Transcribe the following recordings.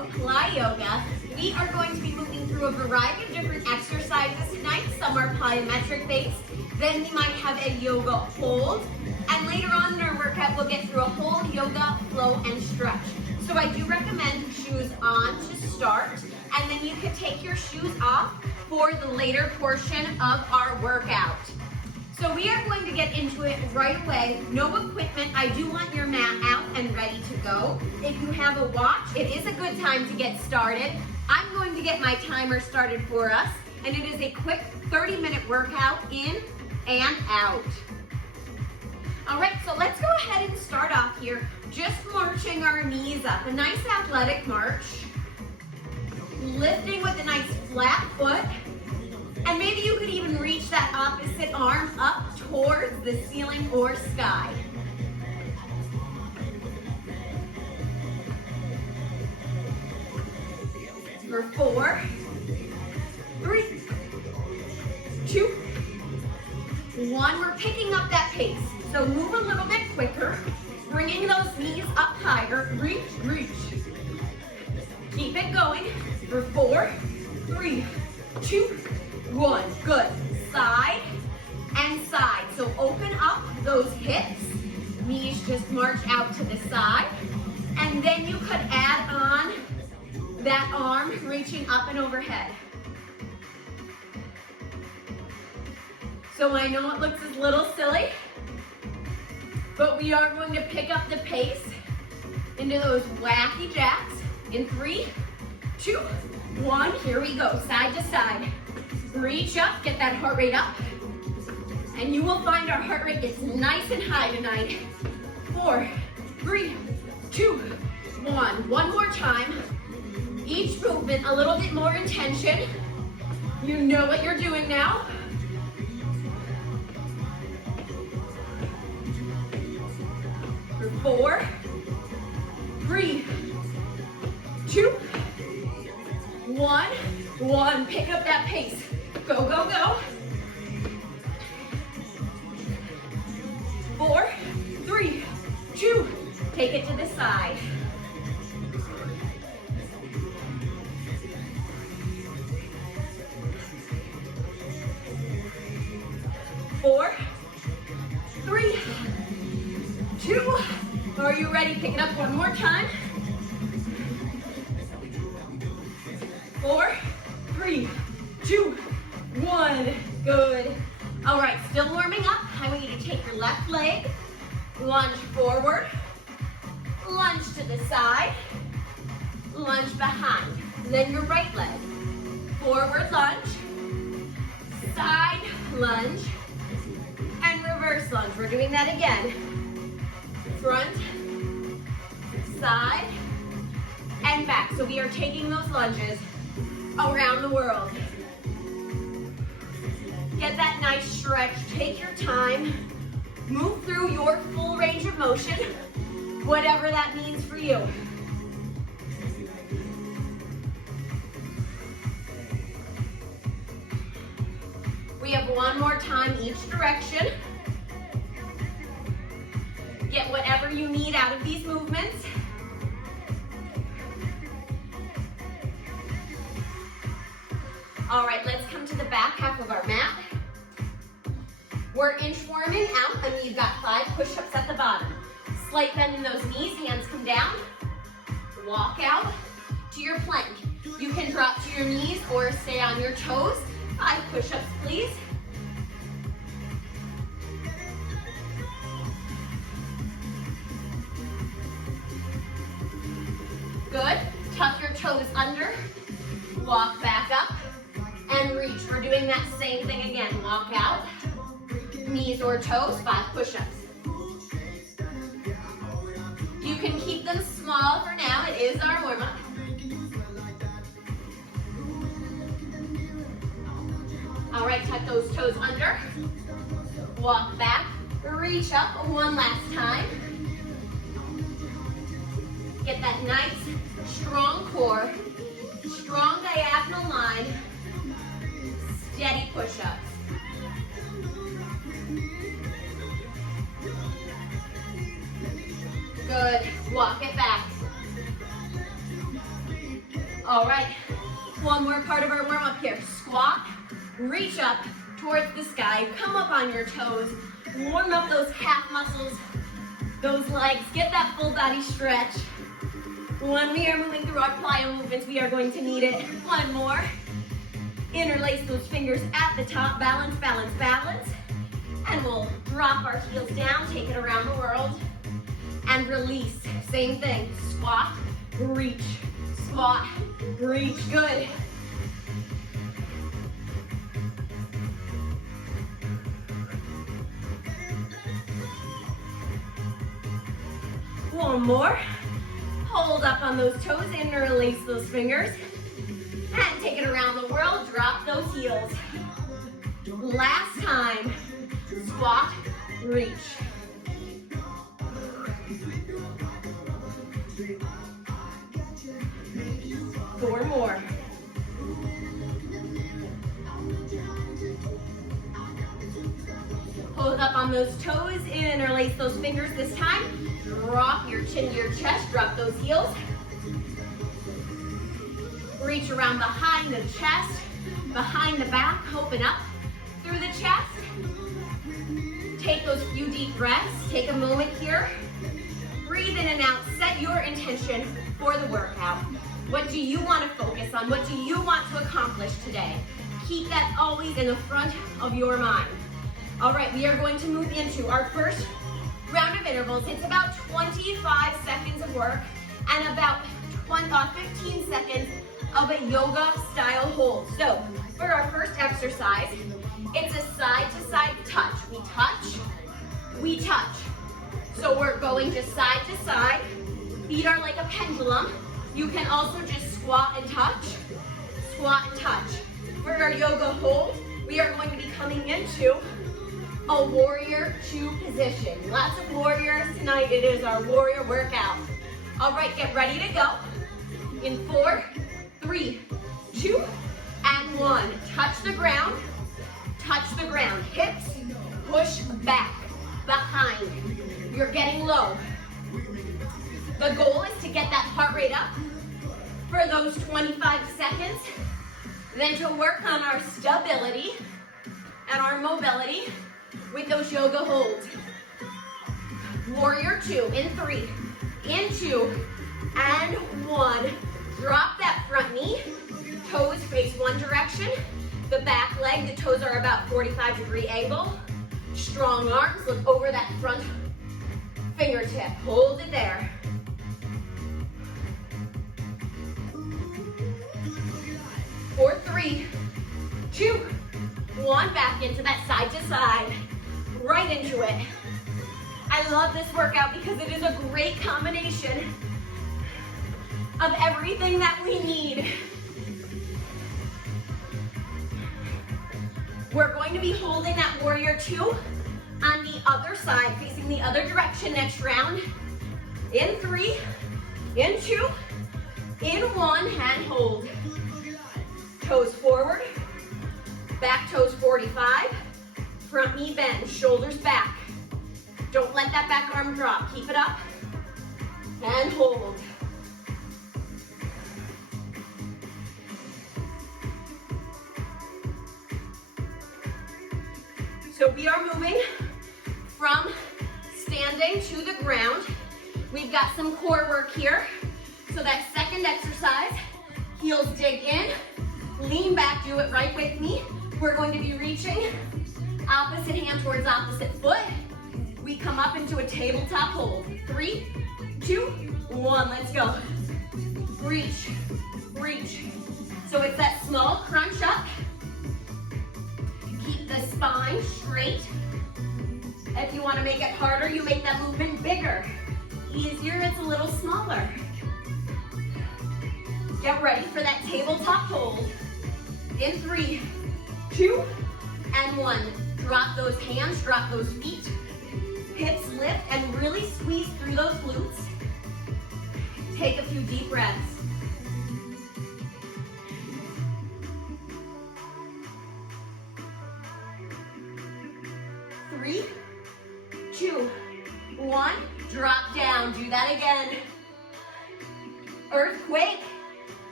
of Plyoga. We are going to be moving through a variety of different exercises tonight. Some are plyometric based, then we might have a yoga hold, and later on in our workout we'll get through a whole yoga flow and stretch. So I do recommend shoes on to start, and then you can take your shoes off for the later portion of our workout. So we are going to get into it right away. No equipment. I do want your mat out and ready to go. If you have a watch, it is a good time to get started. I'm going to get my timer started for us, and it is a quick 30-minute workout in and out. All right, so let's go ahead and start off here, just marching our knees up. A nice athletic march. Lifting with a nice flat foot. And maybe you could even reach that opposite arm up towards the ceiling or sky. For 4, 3, 2, 1. We're picking up that pace. So move a little bit quicker, bringing those knees up higher. Reach, reach. Keep it going. For 4, 3, 2, 1. Good. Side and side. So open up those hips. Knees just march out to the side. And then you could add on that arm reaching up and overhead. So I know it looks a little silly, but we are going to pick up the pace into those wacky jacks in 3, 2, 1. Here we go. Side to side. Reach up, get that heart rate up, and you will find our heart rate gets nice and high tonight. 4, 3, 2, 1. One more time. Each movement a little bit more intention. You know what you're doing now. For 4, 3, 2, 1. 1. Pick up that pace. Go, go, go. 4, 3, 2. Take it to the side. 4, 3, 2. Are you ready? Pick it up one more time. 4, 3, 2, 1. Good. All right, still warming up. I want you to take your left leg, lunge forward, lunge to the side, lunge behind. Then your right leg, forward lunge, side lunge, and reverse lunge. We're doing that again. Front, side, and back. So we are taking those lunges around the world. Get that nice stretch. Take your time. Move through your full range of motion, whatever that means for you. We have one more time each direction. Get whatever you need out of these movements. All right, let's come to the back half of our mat. We're inchworming out, and we've got 5 push-ups at the bottom. Slight bend in those knees, hands come down. Walk out to your plank. You can drop to your knees or stay on your toes. 5 push-ups, please. Good. Tuck your toes under. Walk back up and reach. We're doing that same thing again. Walk out. Knees or toes. 5 push-ups. You can keep them small for now. It is our warm-up. All right, tuck those toes under. Walk back. Reach up one last time. Get that nice, strong core, strong diagonal line, steady push-ups. Good. Walk it back. All right, one more part of our warm-up here. Squat, reach up towards the sky, come up on your toes, warm up those calf muscles, those legs, get that full body stretch. When we are moving through our plyo movements, we are going to need it. One more. Interlace those fingers at the top, balance, balance, balance. And we'll drop our heels down, take it around the world, and release. Same thing, squat, reach, squat, reach, good. One more. Hold up on those toes, interlace those fingers, and take it around the world, drop those heels. Last time, squat, reach. Four more. Hold up on those toes, interlace those fingers this time. Drop your chin to your chest, drop those heels. Reach around behind the chest, behind the back, open up through the chest. Take those few deep breaths, take a moment here. Breathe in and out, set your intention for the workout. What do you want to focus on? What do you want to accomplish today? Keep that always in the front of your mind. All right, we are going to move into our first round of intervals. It's about 25 seconds of work and about 15 seconds of a yoga style hold. So for our first exercise, it's a side to side touch. We touch, we touch. So we're going just side to side. Feet are like a pendulum. You can also just squat and touch, squat and touch. For our yoga hold, we are going to be coming into a warrior two position. Lots of warriors tonight. It is our warrior workout. All right, get ready to go. In 4, 3, 2, and 1. Touch the ground, touch the ground. Hips, push back, behind. You're getting low. The goal is to get that heart rate up for those 25 seconds, then to work on our stability and our mobility with those yoga holds. Warrior two, in 3, in 2, and 1. Drop that front knee, toes face one direction, the back leg, the toes are about 45-degree angle. Strong arms, look over that front fingertip, hold it there. For 3, 2, 1, back into that side to side, right into it. I love this workout because it is a great combination of everything that we need. We're going to be holding that warrior two on the other side, facing the other direction next round. In 3, in 2, in 1, hand hold. Toes forward, back toes 45, front knee bend, shoulders back. Don't let that back arm drop, keep it up, and hold. So we are moving from standing to the ground. We've got some core work here. So that second exercise, heels dig in, lean back, do it right with me. We're going to be reaching opposite hand towards opposite foot. We come up into a tabletop hold. 3, 2, 1, let's go. Reach, reach. So it's that small crunch up. Keep the spine straight. If you want to make it harder, you make that movement bigger. Easier, it's a little smaller. Get ready for that tabletop hold. In 3, 2, and 1. Drop those hands, drop those feet. Hips lift and really squeeze through those glutes. Take a few deep breaths. Three, 2, 1, drop down. Do that again. Earthquake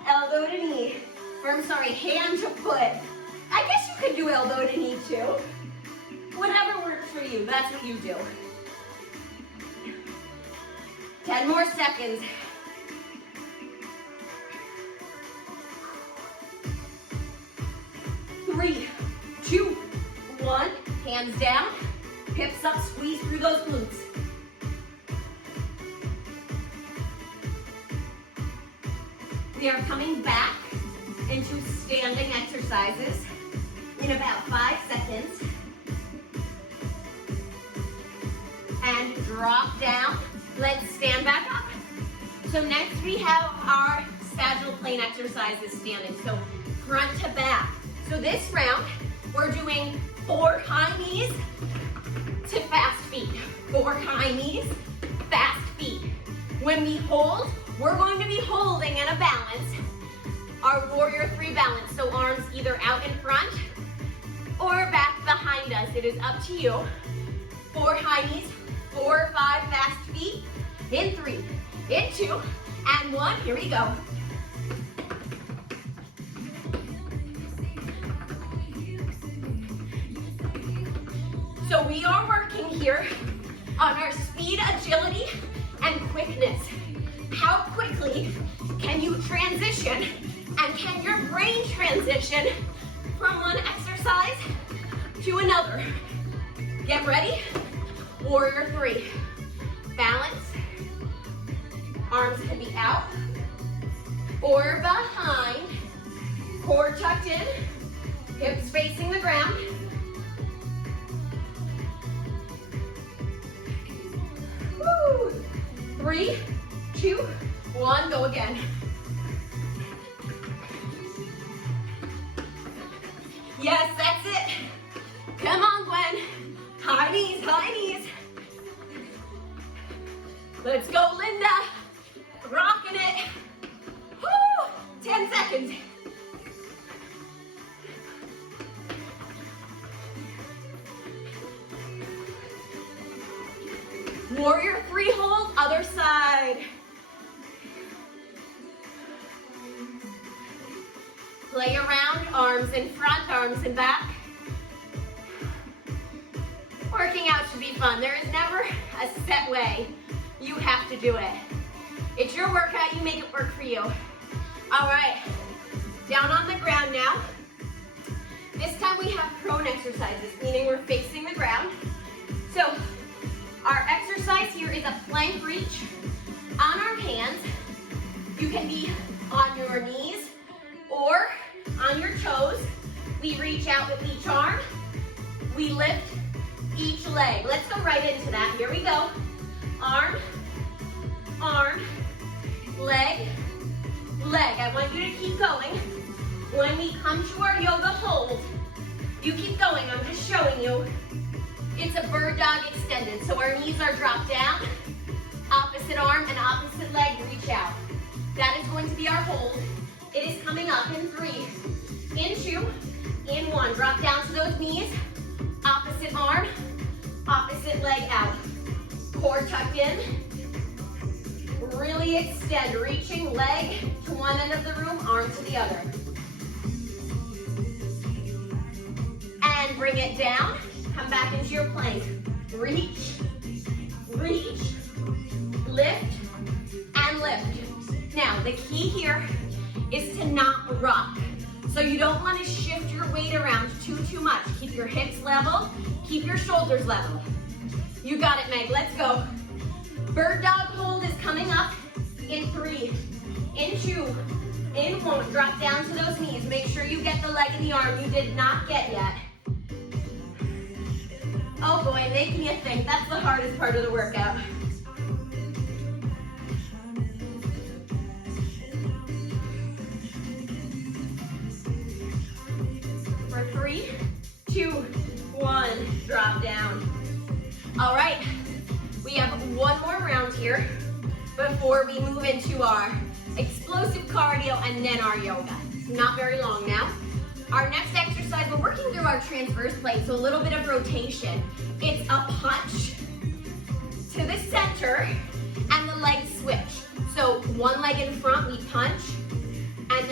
elbow to knee. Or I'm sorry, hand to foot. I guess you could do elbow to knee too. Whatever works for you, that's what you do. 10 more seconds. 3, 2, 1. Hands down, hips up, squeeze through those glutes. We are coming back into standing exercises in about 5 seconds. And drop down. Let's stand back up. So next we have our sagittal plane exercises standing. So front to back. So this round, we're doing 4 high knees to fast feet. 4 high knees, fast feet. When we hold, we're going to be holding in a balance, our warrior 3 balance. So arms either out in front or back behind us. It is up to you. 4 high knees, 4 or 5 fast feet. In 3, in 2, and 1. Here we go. So we are working here on our speed, agility, and quickness. How quickly can you transition, and can your brain transition from one exercise to another? Get ready. Warrior 3. Balance. Arms can be out or behind. Core tucked in. Hips facing the ground. Woo. 3, 2, 1, go again. Yes, that's it. Come on, Gwen. High knees, high knees. Let's go, Linda. Rocking it. Woo. 10 seconds. Warrior 3 hold, other side. Play around, arms in front, arms in back. Working out should be fun. There is never a set way. You have to do it. It's your workout, you make it work for you. All right, down on the ground now. This time we have prone exercises, meaning we're facing the ground. So our exercise here is a plank reach on our hands. You can be on your knees or on your toes. We reach out with each arm. We lift each leg. Let's go right into that. Here we go. Arm, arm, leg, leg. I want you to keep going. When we come to our yoga hold, you keep going. I'm just showing you. It's a bird dog extended. So our knees are dropped down, opposite arm and opposite leg reach out. That is going to be our hold. It is coming up in 3, in 2, in 1. Drop down to those knees, opposite arm, opposite leg out. Core tucked in. Really extend, reaching leg to one end of the room, arm to the other. And bring it down. Come back into your plank. Reach, reach, lift, and lift. Now, the key here is to not rock. So you don't want to shift your weight around too much. Keep your hips level, keep your shoulders level. You got it, Meg, let's go. Bird dog hold is coming up in 3, in 2, in 1. Drop down to those knees. Make sure you get the leg and the arm you did not get yet. Oh boy, make me think. That's the hardest part of the workout. For 3, 2, 1, drop down. All right, we have one more round here before we move into our explosive cardio and then our yoga. It's not very long now. Our next exercise, we're working through our transverse plane, so a little bit of rotation. It's a punch to the center and the leg switch. So one leg in front, we punch, and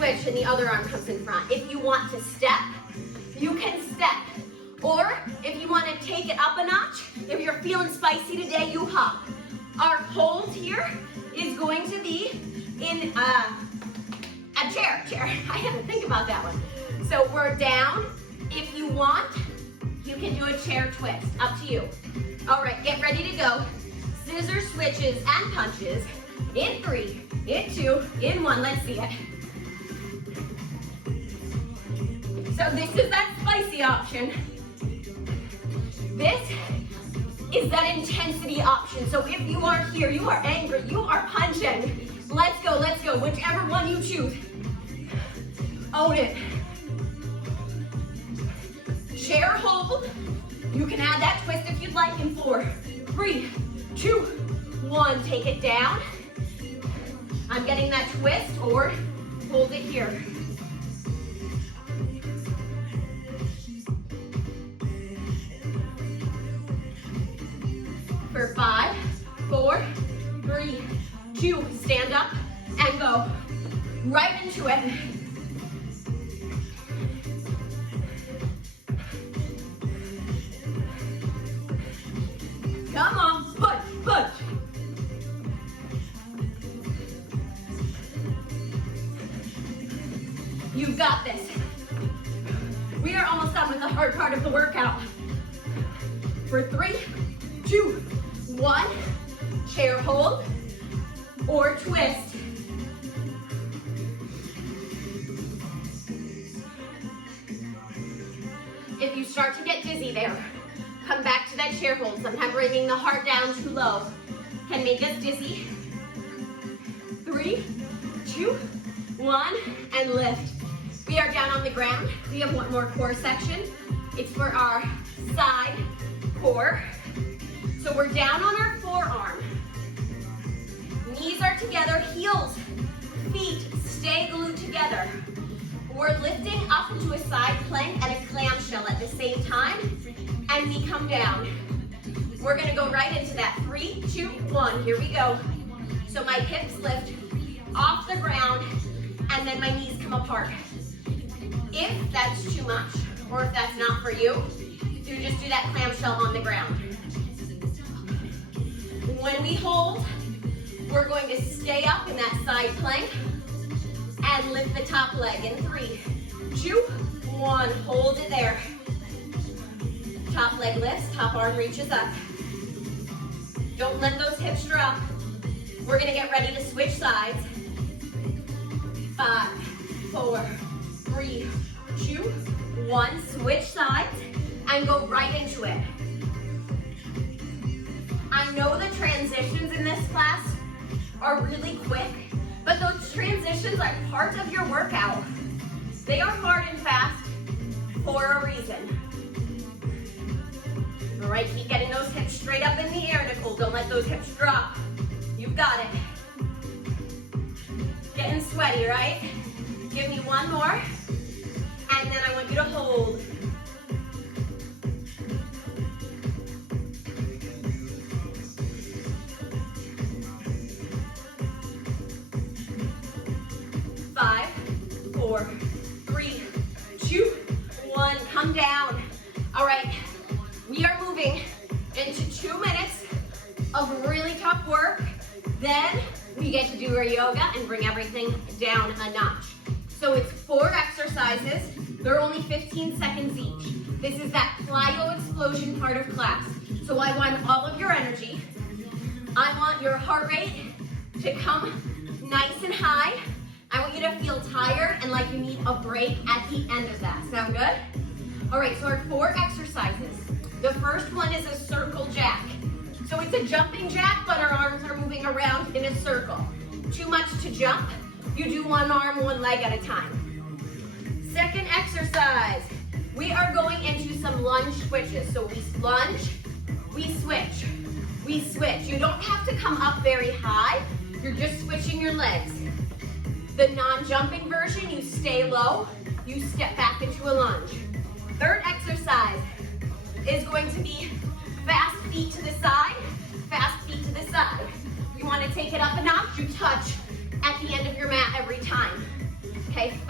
switch and the other arm comes in front. If you want to step, you can step. Or if you want to take it up a notch, if you're feeling spicy today, you hop. Our hold here is going to be in a chair. I had to think about that one. So we're down. If you want, you can do a chair twist, up to you. All right, get ready to go. Scissor switches and punches in 3, in 2, in 1. Let's see it. So this is that spicy option. This is that intensity option. So if you are here, you are angry, you are punching. Let's go, whichever one you choose. Own it. Chair hold. You can add that twist if you'd like in 4, 3, 2, 1. Take it down. I'm getting that twist, or hold it here. For 5, 4, 3, 2, stand up and go right into it. Come on, push. You've got this. We are almost done with the hard part of the workout. For 3, 2, 1, chair hold or twist. If you start to get dizzy there, come back to that chair hold. Sometimes bringing the heart down too low can make us dizzy. 3, 2, 1, and lift. We are down on the ground. We have one more core section. It's for our side core. So we're down on our forearm. Knees are together, heels, feet stay glued together. We're lifting up into a side plank and a clamshell at the same time, and we come down. We're gonna go right into that. 3, 2, 1, here we go. So my hips lift off the ground, and then my knees come apart. If that's too much, or if that's not for you, you just do that clamshell on the ground. When we hold, we're going to stay up in that side plank and lift the top leg in 3, 2, 1. Hold it there. Top leg lifts, top arm reaches up. Don't let those hips drop. We're gonna get ready to switch sides. 5, 4, 3, 2, 1. Switch sides and go right into it. I know the transitions in this class are really quick, but those transitions are part of your workout. They are hard and fast for a reason. All right, keep getting those hips straight up in the air, Nicole. Don't let those hips drop. You've got it. Getting sweaty, right? Give me one more, and then I want you to hold. Five, 4, 3, 2, 1. Come down. All right, we are moving into 2 minutes of really tough work. Then we get to do our yoga and bring everything down a notch. So it's 4 exercises. They're only 15 seconds each. This is that plyo explosion part of class. So I want all of your energy. I want your heart rate to come nice and high. I want you to feel tired and like you need a break at the end of that. Sound good? All right, so our 4 exercises. The first one is a circle jack. So it's a jumping jack, but our arms are moving around in a circle. Too much to jump. You do one arm, one leg at a time. Second exercise, we are going into some lunge switches. So we lunge, we switch, we switch. You don't have to come up very high. You're just switching your legs. The non-jumping version, you stay low, you step back into a lunge. Third exercise is going to be fast feet to the side, fast feet to the side. You want to take it up a notch, you touch at the end of your mat every time. Okay,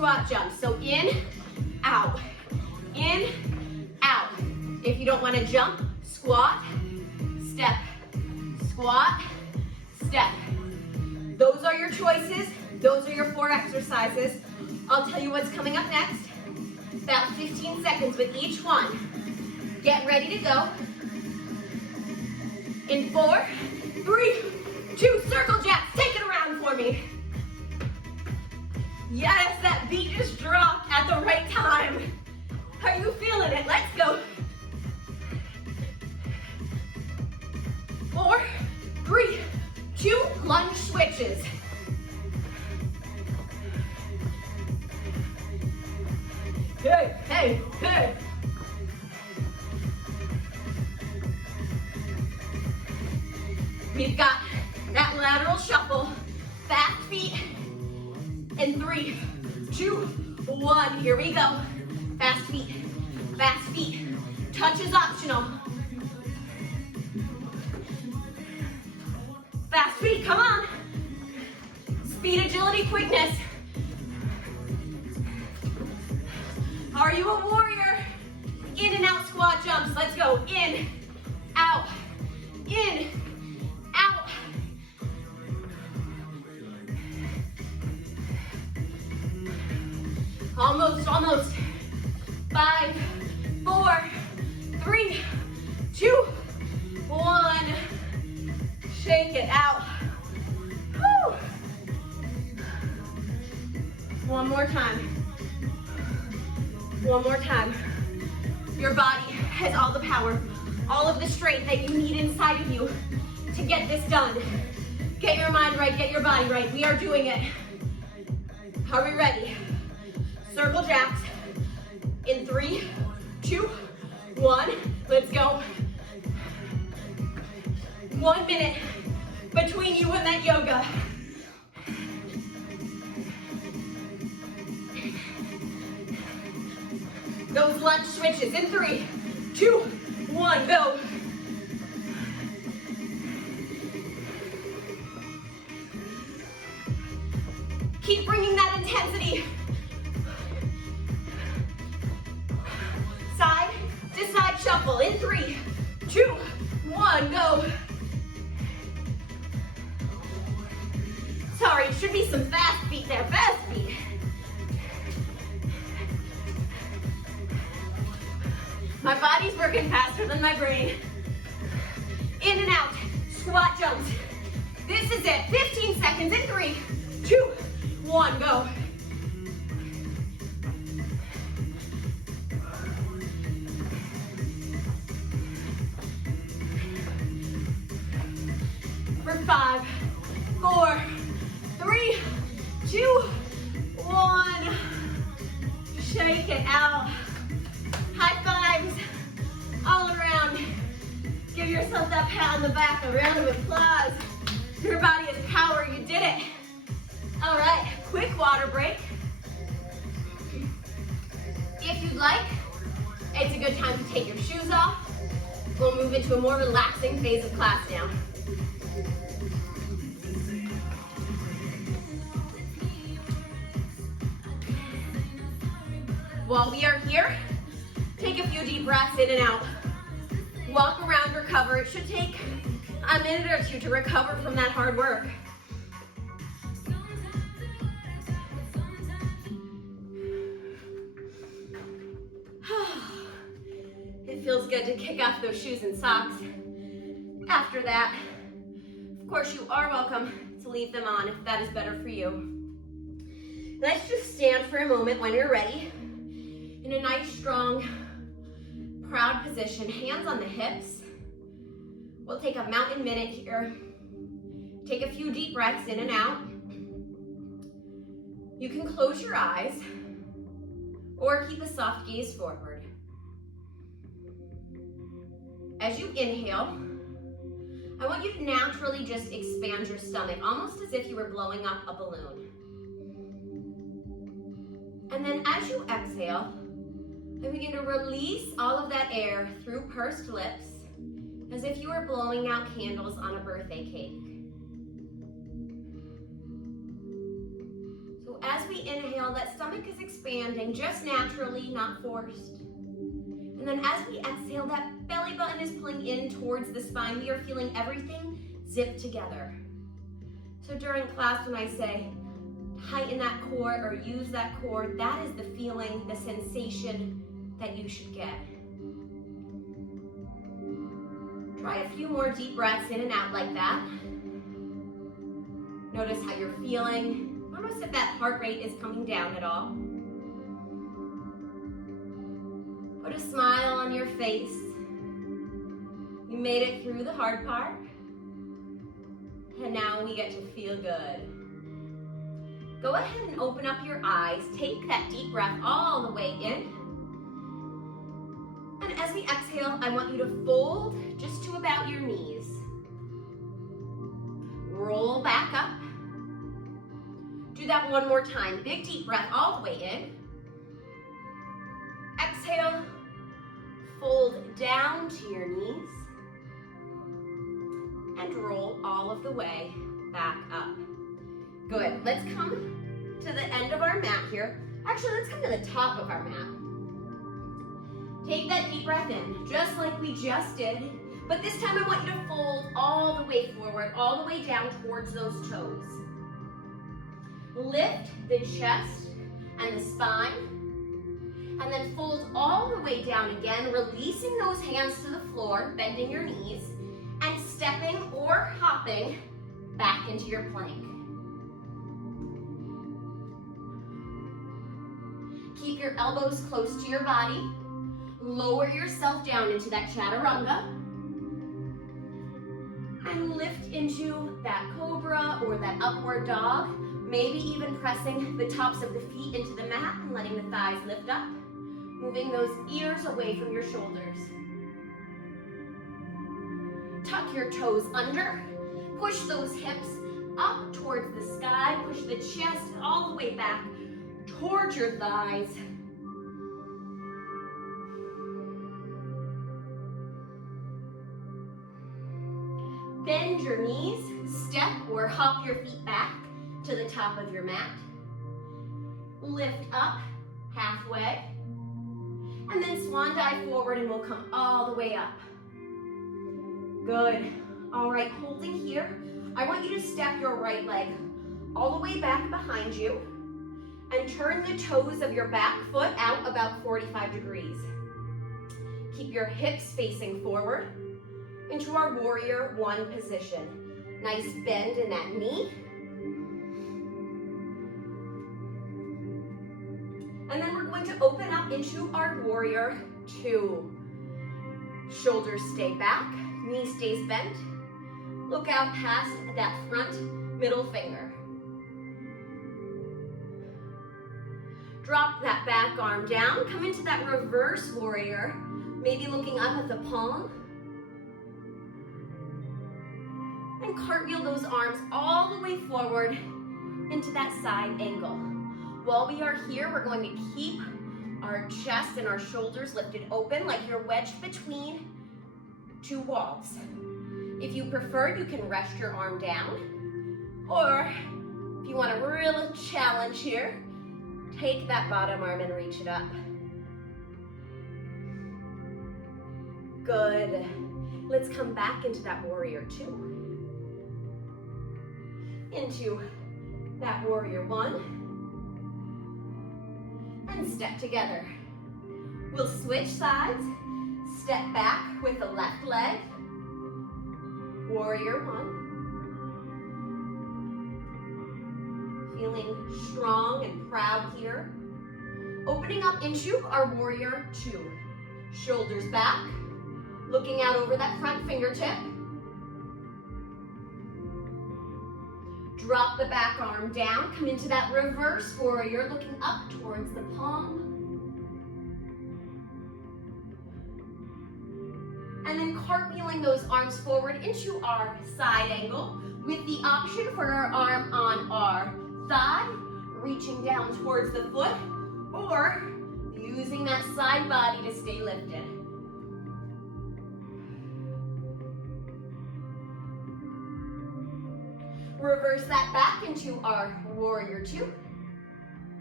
squat jumps. So in, out, in, out. If you don't want to jump, squat, step, squat, step. Those are your choices. Those are your 4 exercises. I'll tell you what's coming up next. About 15 seconds with each one. Get ready to go. In 4, 3, 2, circle jacks. Take it around for me. Yes, that beat just dropped at the right time. Are you feeling it? Let's go. 4, 3, 2, lunge switches. Hey, hey, hey. We've got that lateral shuffle, fast feet, in 3, 2, 1, here we go. Fast feet, touch is optional. Fast feet, come on. Speed, agility, quickness. Are you a warrior? In and out squat jumps, let's go. In, out, out. Almost. 5, 4, 3, 2, 1. Shake it out. Woo. One more time. Your body has all the power, all of the strength that you need inside of you to get this done. Get your mind right, get your body right. We are doing it. Are we ready? Circle jacks. In 3, 2, 1. Let's go. 1 minute between you and that yoga. Those lunge switches in 3, 2, 1, go. Keep bringing that intensity. Side to side shuffle in 3, 2, 1, go. Sorry, it should be some fast feet there, fast feet. My body's working faster than my brain. In and out, squat jumps. This is it, 15 seconds in 3, 2, 1, go. For 5, 4, 3, 2, 1. Shake it out. High fives all around. Give yourself that pat on the back, a round of applause. Your body has power, you did it. All right, quick water break. If you'd like, it's a good time to take your shoes off. We'll move into a more relaxing phase of class now. While we are here, take a few deep breaths in and out. Walk around, recover. It should take a minute or two to recover from that hard work. It feels good to kick off those shoes and socks. After that, of course, you are welcome to leave them on if that is better for you. Let's just stand for a moment when you're ready. In a nice, strong, proud position, hands on the hips. We'll take a mountain minute here. Take a few deep breaths in and out. You can close your eyes or keep a soft gaze forward. As you inhale, I want you to naturally just expand your stomach, almost as if you were blowing up a balloon. And then as you exhale, I begin to release all of that air through pursed lips, as if you were blowing out candles on a birthday cake. So as we inhale, that stomach is expanding just naturally, not forced. And then as we exhale, that belly button is pulling in towards the spine. We are feeling everything zip together. So during class when I say tighten that core or use that core, that is the feeling, the sensation that you should get. Try a few more deep breaths in and out like that. Notice how you're feeling. Notice if that heart rate is coming down at all. Put a smile on your face. You made it through the hard part. And now we get to feel good. Go ahead and open up your eyes. Take that deep breath all the way in. And as we exhale, I want you to fold just to about your knees. Roll back up. Do that one more time. Big deep breath all the way in. Exhale, fold down to your knees. And roll all of the way back up. Good, let's come to the end of our mat here. Actually, let's come to the top of our mat. Take that deep breath in, just like we just did. But this time I want you to fold all the way forward, all the way down towards those toes. Lift the chest and the spine. And then fold all the way down again, releasing those hands to the floor, bending your knees, and stepping or hopping back into your plank. Keep your elbows close to your body. Lower yourself down into that chaturanga. And lift into that cobra or that upward dog. Maybe even pressing the tops of the feet into the mat and letting the thighs lift up. Moving those ears away from your shoulders. Tuck your toes under. Push those hips up towards the sky. Push the chest all the way back towards your thighs. Bend your knees, step or hop your feet back to the top of your mat. Lift up halfway. And then swan dive forward and we'll come all the way up. Good. All right, holding here. I want you to step your right leg all the way back behind you and turn the toes of your back foot out about 45 degrees. Keep your hips facing forward into our warrior one position. Nice bend in that knee. And then we're going to open up into our warrior two. Shoulders stay back, knee stays bent. Look out past that front middle finger. Drop that back arm down, come into that reverse warrior, maybe looking up at the palm. And cartwheel those arms all the way forward into that side angle. While we are here, we're going to keep our chest and our shoulders lifted open like you're wedged between two walls. If you prefer, you can rest your arm down. Or if you want a real challenge here, take that bottom arm and reach it up. Good. Let's come back into that warrior two. Into that warrior one. And step together. We'll switch sides. Step back with the left leg. Warrior one. Feeling strong and proud here. Opening up into our warrior two. Shoulders back. Looking out over that front fingertip. Drop the back arm down. Come into that reverse warrior, looking up towards the palm. And then cartwheeling those arms forward into our side angle with the option for our arm on our thigh, reaching down towards the foot, or using that side body to stay lifted. Reverse that back into our warrior two.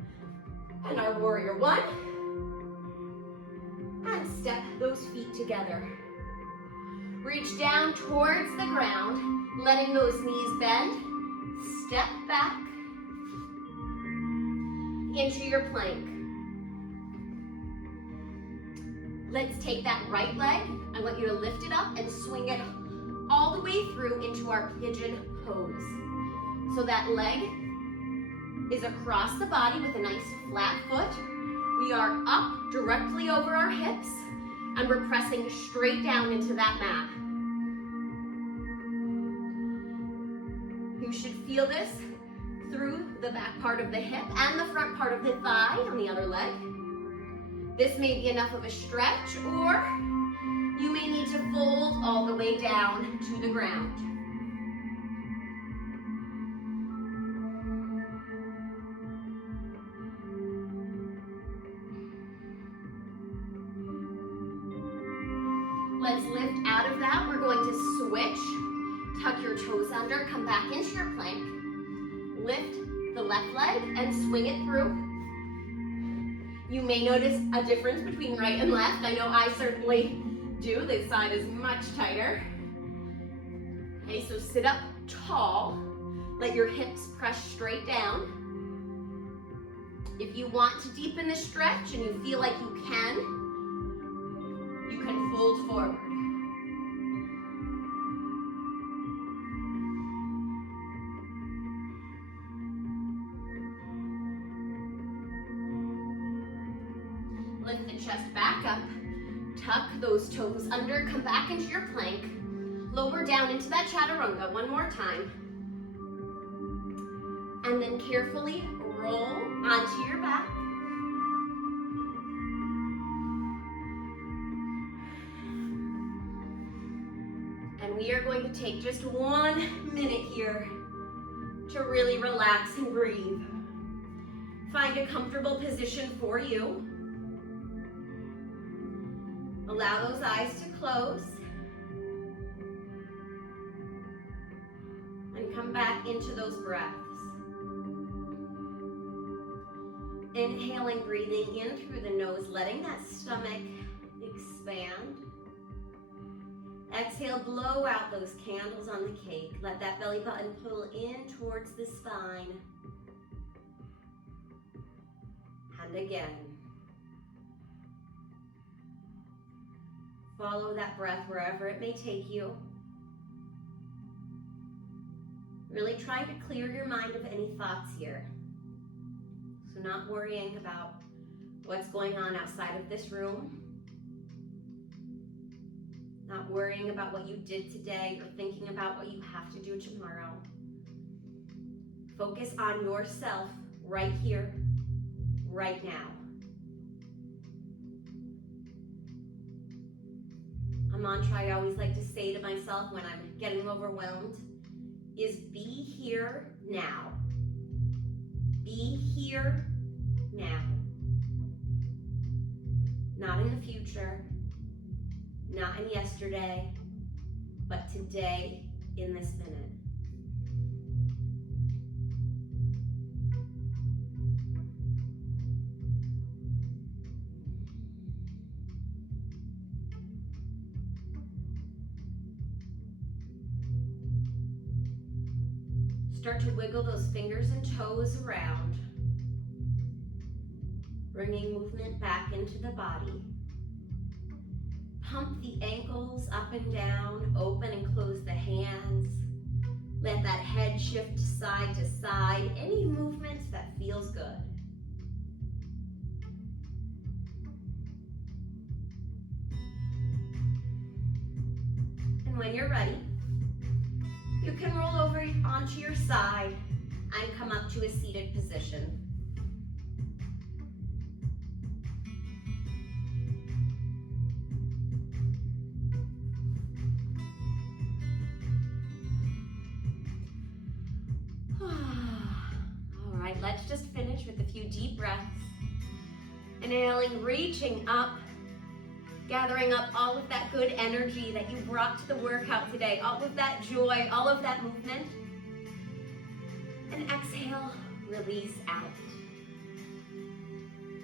And our warrior one. And step those feet together. Reach down towards the ground, letting those knees bend. Step back into your plank. Let's take that right leg. I want you to lift it up and swing it all the way through into our pigeon pose. So that leg is across the body with a nice flat foot. We are up directly over our hips, and we're pressing straight down into that mat. You should feel this through the back part of the hip and the front part of the thigh on the other leg. This may be enough of a stretch, or you may need to fold all the way down to the ground. Let's lift out of that. We're going to switch. Tuck your toes under, come back into your plank. Lift the left leg and swing it through. You may notice a difference between right and left. I know I certainly do. This side is much tighter. Okay, so sit up tall. Let your hips press straight down. If you want to deepen the stretch and you feel like you can fold forward. Lift the chest back up. Tuck those toes under. Come back into your plank. Lower down into that chaturanga one more time. And then carefully roll onto your back. And we are going to take just 1 minute here to really relax and breathe. Find a comfortable position for you. Allow those eyes to close. And come back into those breaths. Inhaling, breathing in through the nose, letting that stomach expand. Exhale, blow out those candles on the cake. Let that belly button pull in towards the spine. And again. Follow that breath wherever it may take you. Really trying to clear your mind of any thoughts here. So not worrying about what's going on outside of this room. Not worrying about what you did today or thinking about what you have to do tomorrow. Focus on yourself right here, right now. A mantra I always like to say to myself when I'm getting overwhelmed is be here now. Be here now. Not in the future, not in yesterday, but today in this minute. Start to wiggle those fingers and toes around, bringing movement back into the body. Pump the ankles up and down, open and close the hands. Let that head shift side to side, any movement that feels good. And when you're ready, you can roll over onto your side and come up to a seated position. All right, let's just finish with a few deep breaths. Inhaling, reaching up. Gathering up all of that good energy that you brought to the workout today, all of that joy, all of that movement. And exhale, release out.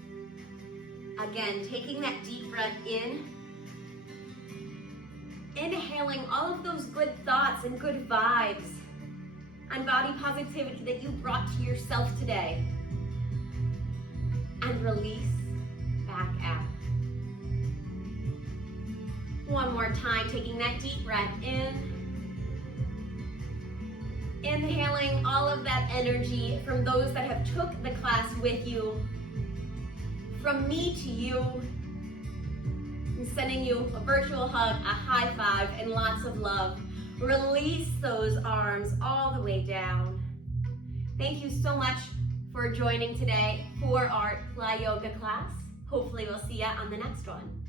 Again, taking that deep breath in, inhaling all of those good thoughts and good vibes and body positivity that you brought to yourself today. And release back out. One more time, taking that deep breath in. Inhaling all of that energy from those that have took the class with you. From me to you. I'm sending you a virtual hug, a high five, and lots of love. Release those arms all the way down. Thank you so much for joining today for our Plyoga class. Hopefully we'll see you on the next one.